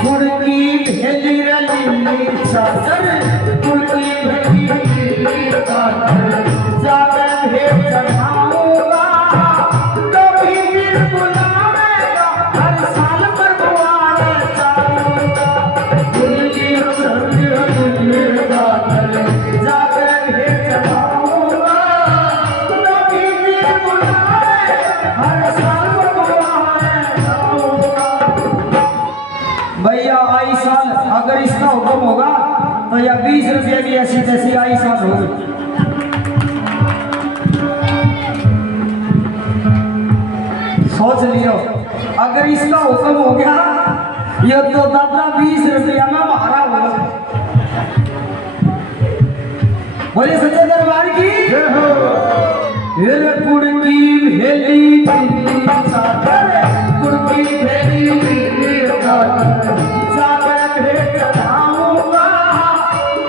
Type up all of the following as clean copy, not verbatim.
कुड़की भेली रली चादर कुड़की भेली चादर जावे भेज चढ़ाऊंगा कभी भी बुलावेगा हर साल पर बुआरे जाऊंगा कुड़की भेली चादर जावे भेज चढ़ाऊंगा कभी भी बुलावेगा हर साल पर बुआरे जाऊंगा। भैया आई साल अगर इसका हुक्म होगा तो या 20 रुपये की ऐसी तैसी आई साल होगी। सोच लियो अगर इसका हुक्म हो गया ये तो दादा 20 रुपया में मारा होगा। बोले सच्चे दरबार की कुड़की भेली चादर कुड़की भेली चादर जावे भेज चढ़ाऊंगा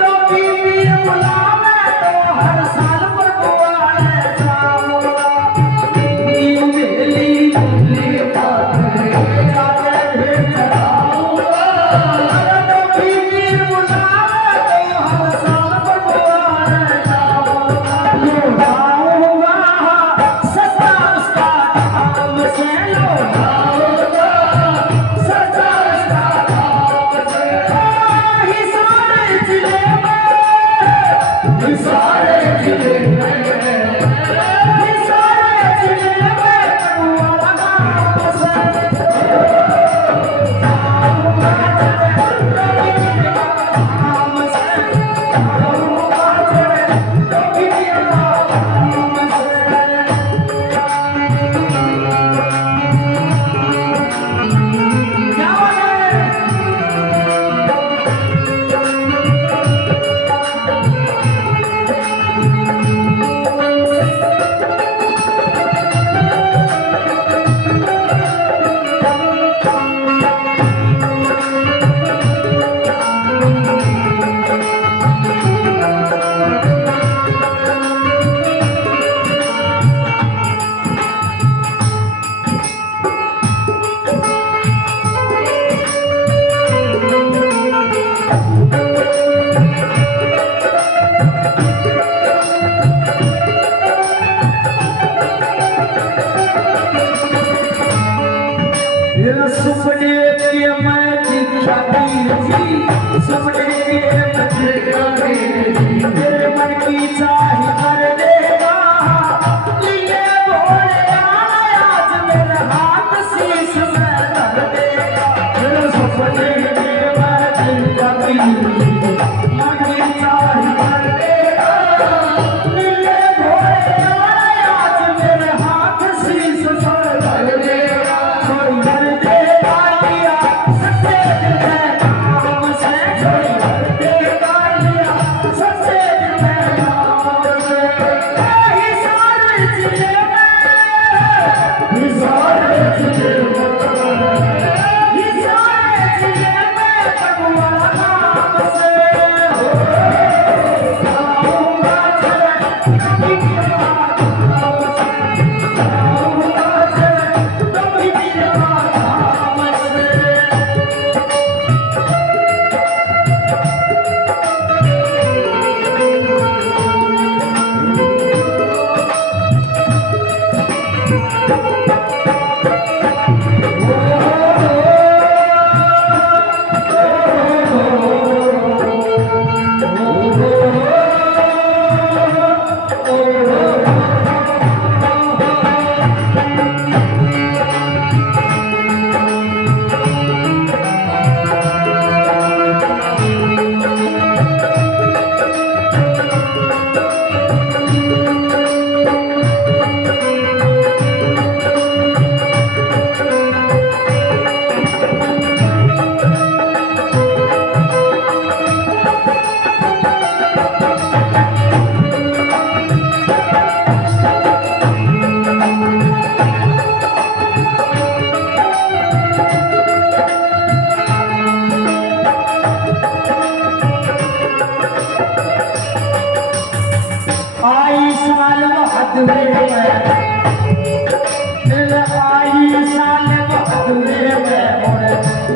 कभी भी बुलावे तो हर साल पर बुआरे जाऊंगा भेली चादर जावे भेज चढ़ाऊंगा कभी भी बुलावे तो हर साल पर बुआरे जाऊंगा। सस्ता उसका दाम से लौटाऊंगा सस्ता उसका दाम से हिसारे जिले में हिसारे जिले में वाला काम से सुपने के मैं दीक्षा जी सुपने के मेरे मन की चाह कर देगा लिए भोले आज मेरे हाथ शीश में धर देगा मेरे सुपने के मैं दीक्षा मन की चाह कर देगा लिए भोले आज मेरे हाथ शीश में धर देगा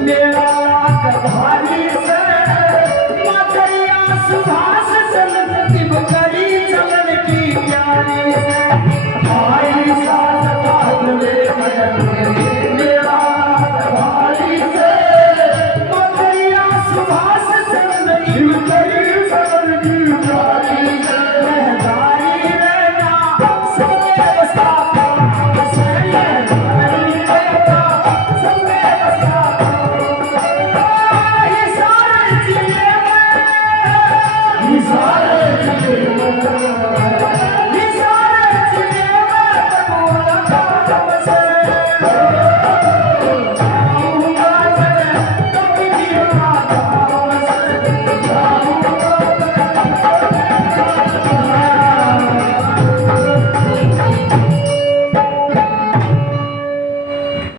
मेरा भारी से मचैया सुधार